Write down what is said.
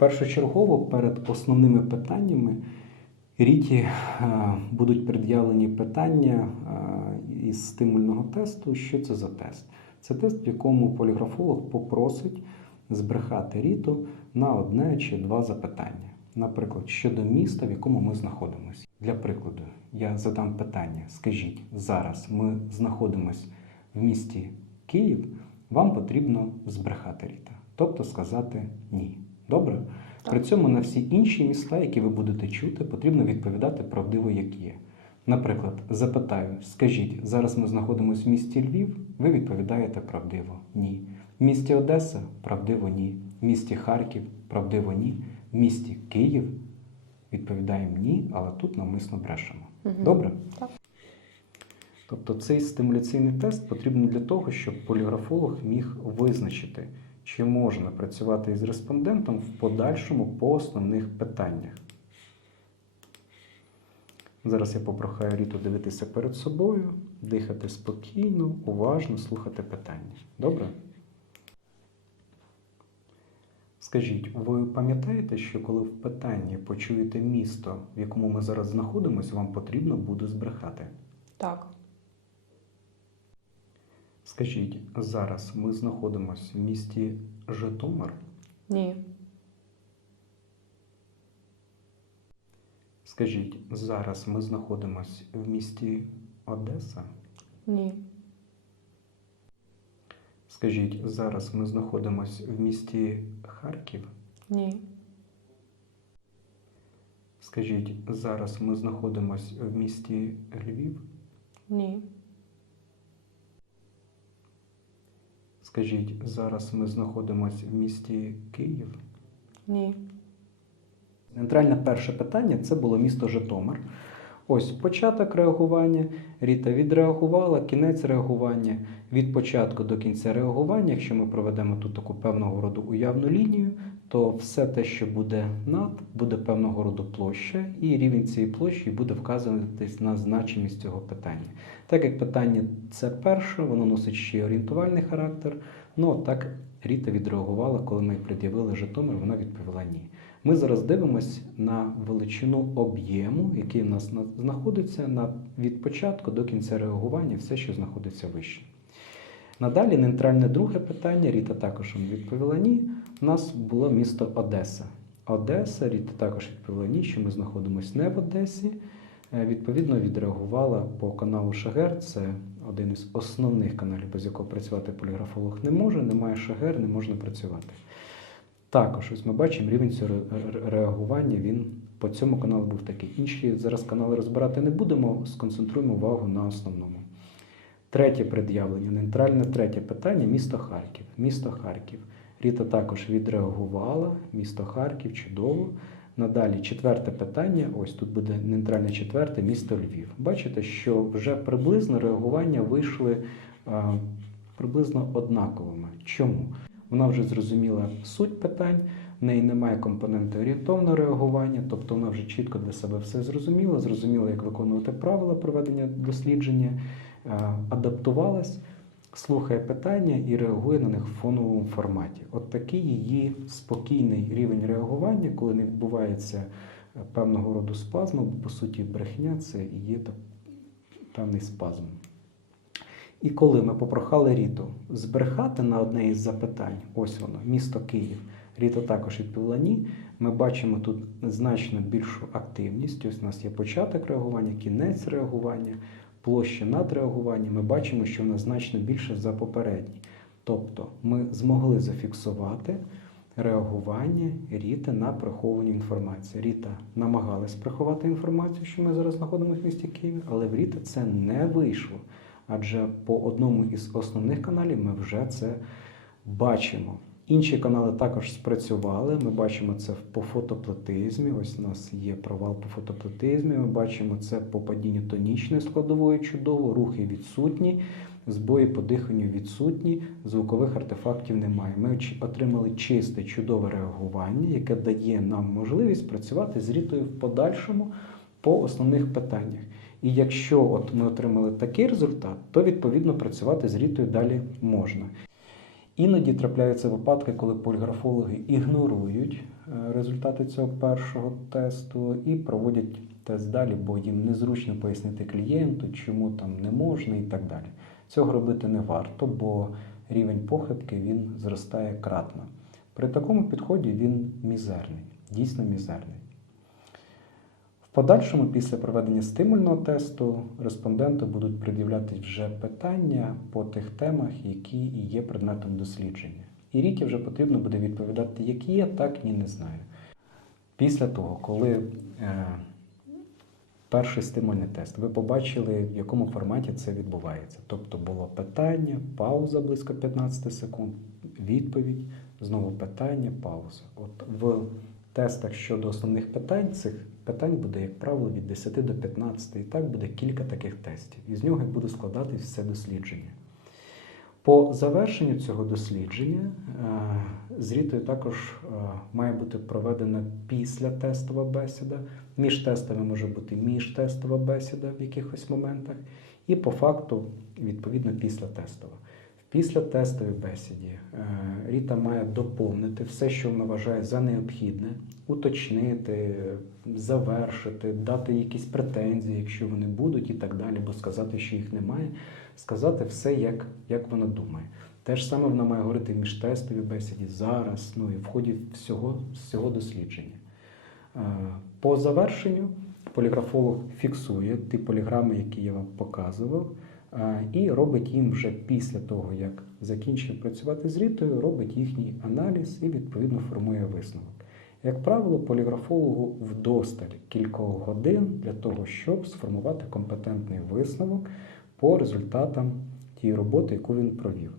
Першочергово перед основними питаннями Ріті е, будуть пред'явлені питання е, із стимульного тесту. Що це за тест? Це тест, в якому поліграфолог попросить збрехати Ріту на одне чи два запитання. Наприклад, щодо міста, в якому ми знаходимося. Для прикладу, я задам питання: скажіть, зараз ми знаходимося в місті Київ, вам потрібно збрехати Ріта, тобто сказати ні. Добре? Так. При цьому на всі інші міста, які ви будете чути, потрібно відповідати правдиво, як є. Наприклад, запитаю, скажіть, зараз ми знаходимося в місті Львів, ви відповідаєте правдиво ні. В місті Одеса правдиво ні. В місті Харків правдиво ні. В місті Київ відповідаємо ні, але тут навмисно брешемо. Мгм. Добре? Так. Тобто цей стимуляційний тест потрібен для того, щоб поліграфолог міг визначити, чи можна працювати із респондентом в подальшому по основних питаннях. Зараз я попрохаю Ріту дивитися перед собою, дихати спокійно, уважно, слухати питання. Добре? Скажіть, ви пам'ятаєте, що коли в питанні почуєте місто, в якому ми зараз знаходимося, вам потрібно буде збрехати? Так. Скажіть, зараз ми знаходимося в місті Житомир. Ні. Скажіть, зараз ми знаходимося в місті Одеса. Ні. Скажіть, зараз ми знаходимося в місті Харків. Ні. Скажіть, зараз ми знаходимося в місті Львів. Ні. Скажіть, зараз ми знаходимося в місті Київ. Ні. Центральне перше питання це було місто Житомир. Ось початок реагування. Ріта відреагувала, кінець реагування. Від початку до кінця реагування, якщо ми проведемо тут таку певного роду уявну лінію, то все те, що буде над, буде певного роду площа, і рівень цієї площі буде вказуватись на значимість цього питання. Так як питання це перше, воно носить ще й орієнтувальний характер. Ну так Ріта відреагувала, коли ми пред'явили Житомир, вона відповіла ні. Ми зараз дивимося на величину об'єму, який в нас знаходиться на, від початку до кінця реагування, все, що знаходиться вище. Надалі нейтральне друге питання. Ріта також відповіла ні. У нас було місто Одеса. Одеса, Ріта також відповіла ні, що ми знаходимося не в Одесі. Е, Відповідно, відреагувала по каналу Шагер. Це один із основних каналів, без якого працювати поліграфолог не може. Немає Шагер, не можна працювати. Також ось ми бачимо рівень цього ре- ре- реагування. Він по цьому каналу був такий. Інші зараз канали розбирати не будемо, сконцентруємо увагу на основному. Третє пред'явлення, нейтральне третє питання місто Харків. Місто Харків. Ріта також відреагувала. Місто Харків, чудово. Надалі четверте питання. Ось тут буде нейтральне четверте місто Львів. Бачите, що вже приблизно реагування вийшли а, приблизно однаковими. Чому? Вона вже зрозуміла суть питань, в неї немає компоненти орієнтовного реагування, тобто вона вже чітко для себе все зрозуміла, зрозуміла, як виконувати правила проведення дослідження, адаптувалась, слухає питання і реагує на них в фоновому форматі. От такий її спокійний рівень реагування, коли не відбувається е, певного роду спазму, бо по суті брехня це і є певний спазм. І коли ми попрохали Ріту збрехати на одне із запитань, ось воно, місто Київ, Ріта також відповіла ні. Ми бачимо тут значно більшу активність. Ось у нас є початок реагування, кінець реагування, площа над реагуванням. Ми бачимо, що вона значно більше за попередній. Тобто ми змогли зафіксувати реагування Ріти на приховану інформацію. Ріта намагалась приховати інформацію, що ми зараз знаходимося в місті Києві, але в Ріти це не вийшло. Адже по одному із основних каналів ми вже це бачимо. Інші канали також спрацювали. Ми бачимо це по фотоплетизмі. Ось у нас є провал по фотоплетизмі. Ми бачимо це по падінню тонічної складової чудово, рухи відсутні, збої по диханню відсутні, звукових артефактів немає. Ми отримали чисте, чудове реагування, яке дає нам можливість працювати з рітою в подальшому по основних питаннях. І якщо от ми отримали такий результат, то відповідно працювати з рітою далі можна. Іноді трапляються випадки, коли поліграфологи ігнорують е, результати цього першого тесту і проводять тест далі, бо їм незручно пояснити клієнту, чому там не можна і так далі. Цього робити не варто, бо рівень похибки він зростає кратно. При такому підході він мізерний, дійсно мізерний. Подальшому, після проведення стимульного тесту, респонденти будуть пред'являти вже питання по тих темах, які і є предметом дослідження. І ріки вже потрібно буде відповідати, які є, так ні, не знаю. Після того, коли е, перший стимульний тест, ви побачили, в якому форматі це відбувається. Тобто було питання, пауза близько 15 секунд, відповідь, знову питання, пауза. От в тестах щодо основних питань, цих питань буде, як правило, від 10 до 15, і так буде кілька таких тестів. Із нього і буде складатись все дослідження. По завершенню цього дослідження е, з Рітою також е, має бути проведена післятестова бесіда. Між тестами може бути міжтестова бесіда в якихось моментах, і по факту, відповідно, післятестова. В післятестовій бесіді е, Ріта має доповнити все, що вона вважає за необхідне, уточнити, завершити, дати якісь претензії, якщо вони будуть, і так далі, бо сказати, що їх немає, сказати все, як, як вона думає. Те ж саме вона має говорити в міжтестовій бесіді зараз, ну і в ході всього, всього дослідження. Е, По завершенню поліграфолог фіксує ті поліграми, які я вам показував, і робить їм вже після того, як закінчив працювати з рітою, робить їхній аналіз і відповідно формує висновок. Як правило, поліграфологу вдосталь кількох годин для того, щоб сформувати компетентний висновок по результатам тієї роботи, яку він провів.